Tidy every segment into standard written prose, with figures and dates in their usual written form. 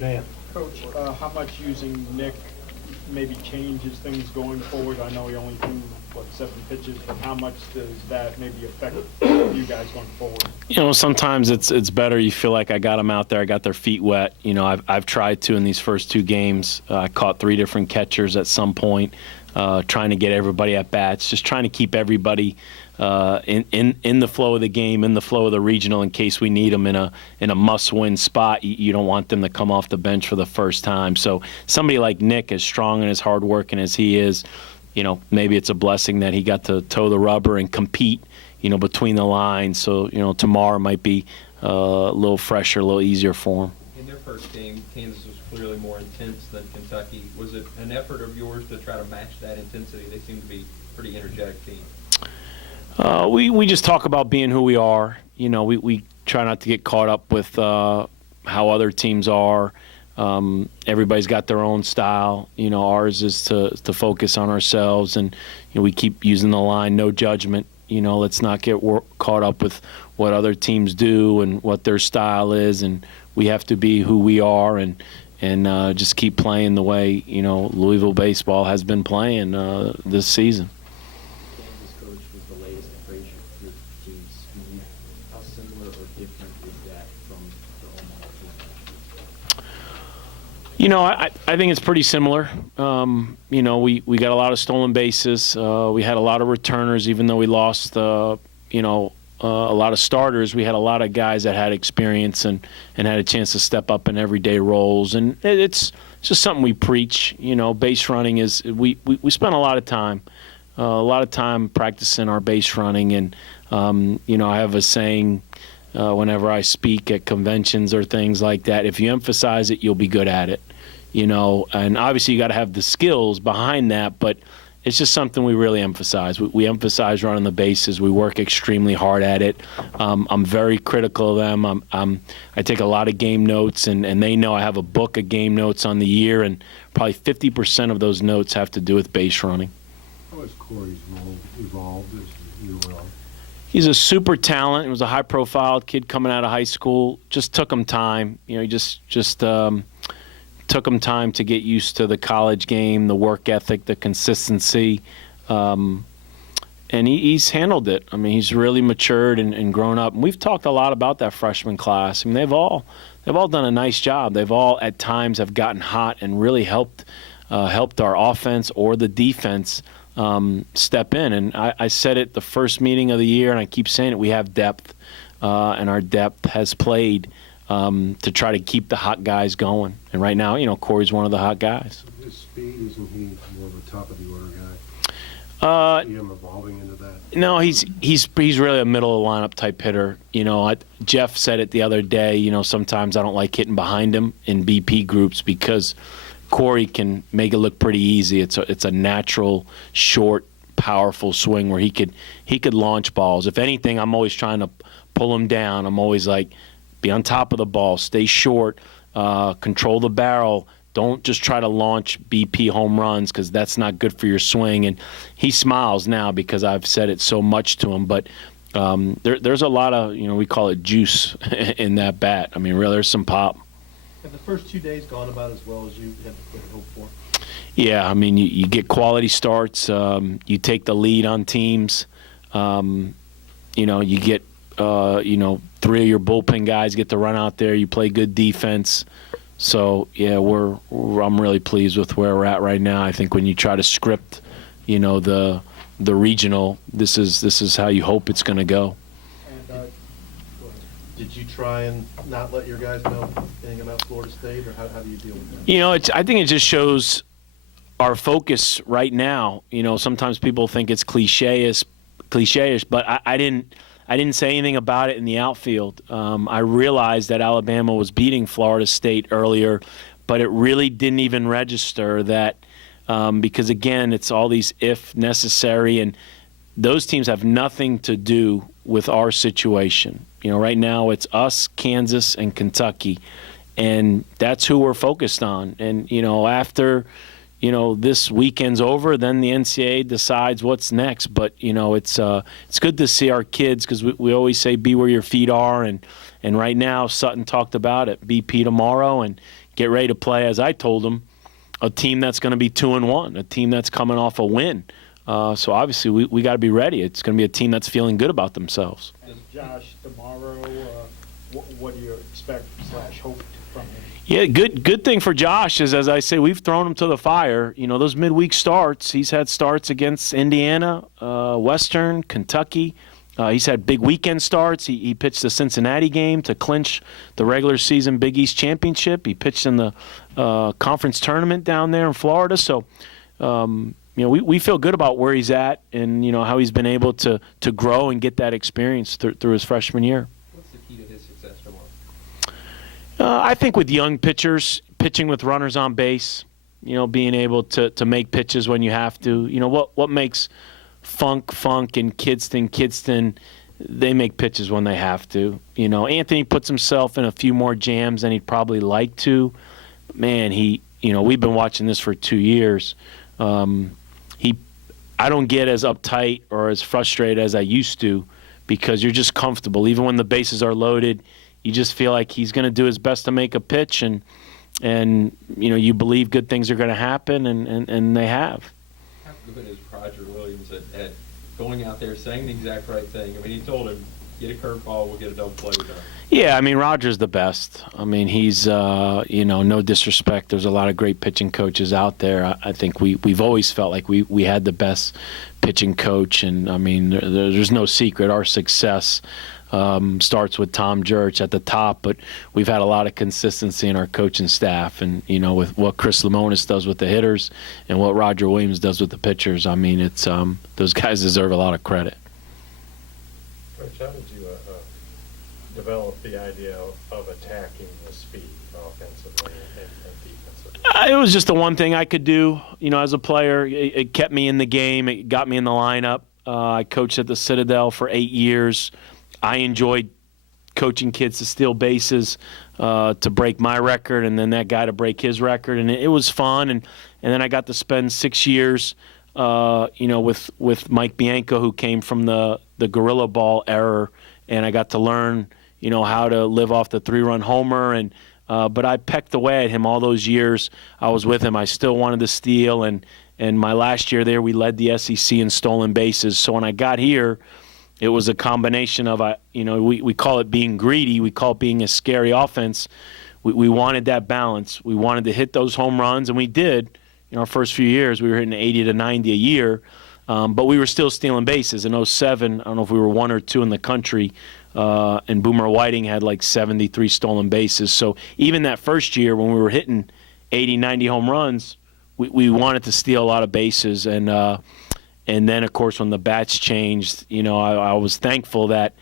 Dan. Coach, how much using Nick maybe changes things going forward? I know he only threw, 7 pitches, but how much does that maybe affect you guys going forward? Sometimes it's better. You feel like I got them out there. I got their feet wet. I've tried to in these first 2 games. I caught 3 different catchers at some point, trying to get everybody at bats, just trying to keep everybody in the flow of the game, in the flow of the regional, in case we need them in a must-win spot. You don't want them to come off the bench for the first time. So somebody like Nick, as strong and as hardworking as he is, maybe it's a blessing that he got to toe the rubber and compete, between the lines. So, tomorrow might be a little fresher, a little easier for him. In their first game, Kansas was clearly more intense than Kentucky. Was it an effort of yours to try to match that intensity? They seem to be a pretty energetic team. We just talk about being who we are. We try not to get caught up with how other teams are. Everybody's got their own style. Ours is to focus on ourselves, and we keep using the line, no judgment. Let's not get caught up with what other teams do and what their style is, and we have to be who we are and just keep playing the way Louisville baseball has been playing this season. Kansas coach was the latest appraisal for your team's speed. How similar or different is that from the Omaha team? I think it's pretty similar. We got a lot of stolen bases. We had a lot of returners, even though we lost, a lot of starters. We had a lot of guys that had experience and had a chance to step up in everyday roles. And it's just something we preach. Base running is we spend a lot of time practicing our base running. And, I have a saying whenever I speak at conventions or things like that, if you emphasize it, you'll be good at it. And obviously you got to have the skills behind that, but it's just something we really emphasize. We emphasize running the bases. We work extremely hard at it. I'm very critical of them. I take a lot of game notes, and they know I have a book of game notes on the year, and probably 50% of those notes have to do with base running. How has Corey's role evolved as you were on? He's a super talent. He was a high-profile kid coming out of high school. Just took him time. He just took him time to get used to the college game, the work ethic, the consistency, and he's handled it. He's really matured and grown up. And we've talked a lot about that freshman class. They've all done a nice job. They've all at times have gotten hot and really helped our offense or the defense step in. And I said it the first meeting of the year, and I keep saying it. We have depth, and our depth has played to try to keep the hot guys going. And right now, Corey's one of the hot guys. His speed, isn't he more of a top-of-the-order guy? See him evolving into that? No, he's really a middle-of-the-lineup type hitter. Jeff said it the other day, sometimes I don't like hitting behind him in BP groups because Corey can make it look pretty easy. It's a natural, short, powerful swing where he could launch balls. If anything, I'm always trying to pull him down. I'm always like, be on top of the ball, stay short, control the barrel. Don't just try to launch BP home runs because that's not good for your swing. And he smiles now because I've said it so much to him. But there's a lot of, we call it juice in that bat. Really, there's some pop. Have the first 2 days gone about as well as you had hoped for? Yeah, you get quality starts. You take the lead on teams. You get 3 of your bullpen guys get to run out there. You play good defense. So, yeah, I'm really pleased with where we're at right now. I think when you try to script, the regional, this is how you hope it's going to go. And did you try and not let your guys know anything about Florida State, or how do you deal with that? I think it just shows our focus right now. Sometimes people think it's cliche-ish, but I didn't say anything about it in the outfield. I realized that Alabama was beating Florida State earlier, but it really didn't even register that because, again, it's all these if necessary, and those teams have nothing to do with our situation. Right now it's us, Kansas, and Kentucky, and that's who we're focused on. And, after this weekend's over, then the NCAA decides what's next. But, it's good to see our kids because we always say be where your feet are. And right now Sutton talked about it, BP tomorrow, and get ready to play, as I told them, a team that's going to be 2-1, a team that's coming off a win. So obviously we got to be ready. It's going to be a team that's feeling good about themselves. And Josh, tomorrow, what do you expect / hope from him? Yeah, good thing for Josh is, as I say, we've thrown him to the fire. You know, those midweek starts, he's had starts against Indiana, Western, Kentucky. He's had big weekend starts. He pitched the Cincinnati game to clinch the regular season Big East championship. He pitched in the conference tournament down there in Florida. So, you know, we feel good about where he's at and, you know, how he's been able to grow and get that experience through his freshman year. What's the key to his success tomorrow? I think with young pitchers, pitching with runners on base, you know, being able to make pitches when you have to. You know, what makes Funk, and Kidston, they make pitches when they have to. You know, Anthony puts himself in a few more jams than he'd probably like to. Man, you know, we've been watching this for 2 years. I don't get as uptight or as frustrated as I used to because you're just comfortable. Even when the bases are loaded, you just feel like he's going to do his best to make a pitch, and you know, you believe good things are going to happen, and they have. How good is Roger Williams at going out there saying the exact right thing? I mean, he told him, get a curveball, we'll get a double play, we're done. Yeah, I mean, Roger's the best. I mean, he's, you know, no disrespect. There's a lot of great pitching coaches out there. I think we've always felt like we had the best pitching coach. And, I mean, there's no secret. Our success starts with Tom Jurich at the top, but we've had a lot of consistency in our coaching staff. And, you know, with what Chris Lemonis does with the hitters and what Roger Williams does with the pitchers, I mean, it's those guys deserve a lot of credit. Coach, how did you develop the idea of attacking the speed offensively and defensively? It was just the one thing I could do, you know, as a player. It kept me in the game. It got me in the lineup. I coached at the Citadel for 8 years. I enjoyed coaching kids to steal bases, to break my record, and then that guy to break his record. And it was fun. And then I got to spend 6 years, you know, with Mike Bianco, who came from the gorilla ball era, and I got to learn, you know, how to live off the 3-run homer. And but I pecked away at him all those years I was with him. I still wanted to steal, and my last year there, we led the SEC in stolen bases. So when I got here, it was a combination of, you know, we call it being greedy. We call it being a scary offense. We wanted that balance. We wanted to hit those home runs, and we did. In our first few years, we were hitting 80 to 90 a year, but we were still stealing bases. In 2007, I don't know if we were 1 or 2 in the country, and Boomer Whiting had like 73 stolen bases. So even that first year when we were hitting 80, 90 home runs, we wanted to steal a lot of bases. And then, of course, when the bats changed, you know, I was thankful that,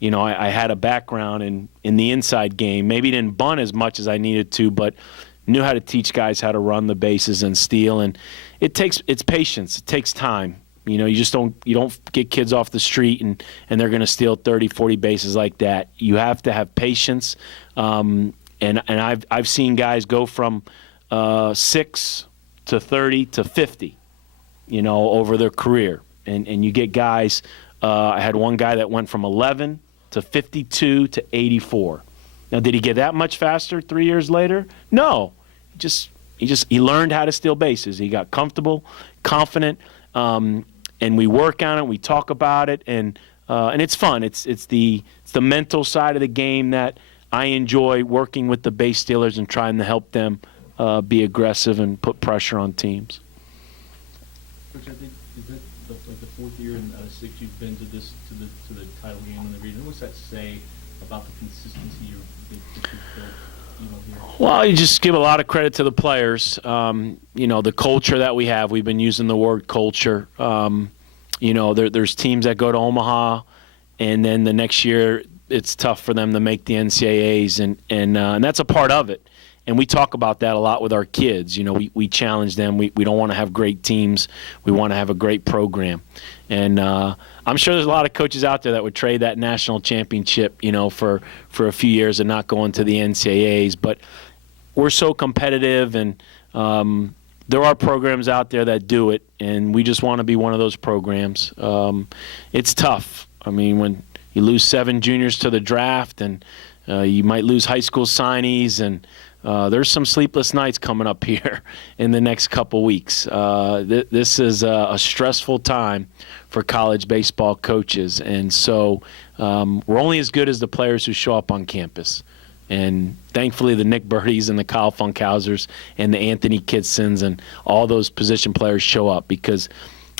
you know, I had a background in the inside game. Maybe didn't bunt as much as I needed to, but knew how to teach guys how to run the bases and steal. And it's patience. It takes time. You know, you don't get kids off the street and they're going to steal 30, 40 bases like that. You have to have patience. And I've seen guys go from 6 to 30 to 50, you know, over their career. And you get guys, I had one guy that went from 11 to 52 to 84. Now, did he get that much faster 3 years later? No. He learned how to steal bases. He got comfortable, confident, and we work on it. We talk about it, and it's fun. It's the mental side of the game that I enjoy, working with the base stealers and trying to help them be aggressive and put pressure on teams. Coach, I think is that the 4th year in 6 you've been to the title game in the region. What's that say about the consistency that you've built, you know, here? Well, you just give a lot of credit to the players. You know, the culture that we have. We've been using the word culture. You know, there's teams that go to Omaha, and then the next year it's tough for them to make the NCAAs, and that's a part of it. And we talk about that a lot with our kids. You know, we challenge them. We don't want to have great teams. We want to have a great program. And I'm sure there's a lot of coaches out there that would trade that national championship, you know, for a few years and not go into the NCAAs. But we're so competitive, and there are programs out there that do it, and we just want to be one of those programs. It's tough. I mean, when you lose 7 juniors to the draft, and you might lose high school signees, and there's some sleepless nights coming up here in the next couple weeks. This is a stressful time for college baseball coaches, and so we're only as good as the players who show up on campus. And thankfully, the Nick Birdies and the Kyle Funkhausers and the Anthony Kitsons and all those position players show up, because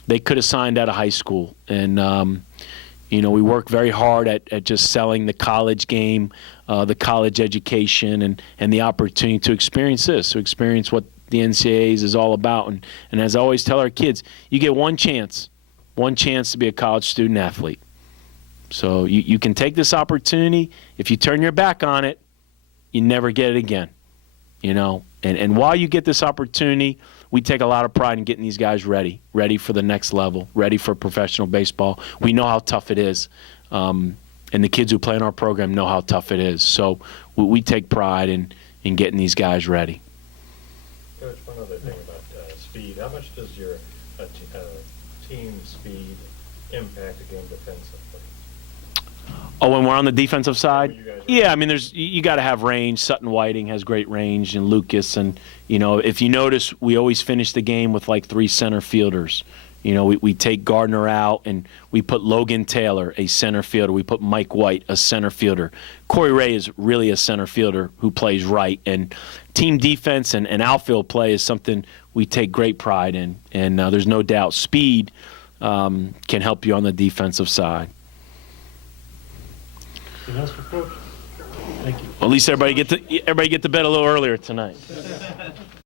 they could have signed out of high school. And we work very hard at just selling the college game, the college education, and the opportunity to experience this, to experience what the NCAAs is all about. And as I always tell our kids, you get one chance to be a college student athlete. So you can take this opportunity. If you turn your back on it, you never get it again. And while you get this opportunity, we take a lot of pride in getting these guys ready for the next level, ready for professional baseball. We know how tough it is, and the kids who play in our program know how tough it is. So we take pride in getting these guys ready. Coach, one other thing about speed. How much does your team speed impact a game defensively? Oh, when we're on the defensive side? You guys are- Yeah, I mean, you got to have range. Sutton Whiting has great range, and Lucas. And, if you notice, we always finish the game with like 3 center fielders. We take Gardner out, and we put Logan Taylor, a center fielder. We put Mike White, a center fielder. Corey Ray is really a center fielder who plays right. And team defense and outfield play is something we take great pride in. And there's no doubt speed can help you on the defensive side. Anything else for Coach? Thank you. At least everybody get to bed a little earlier tonight.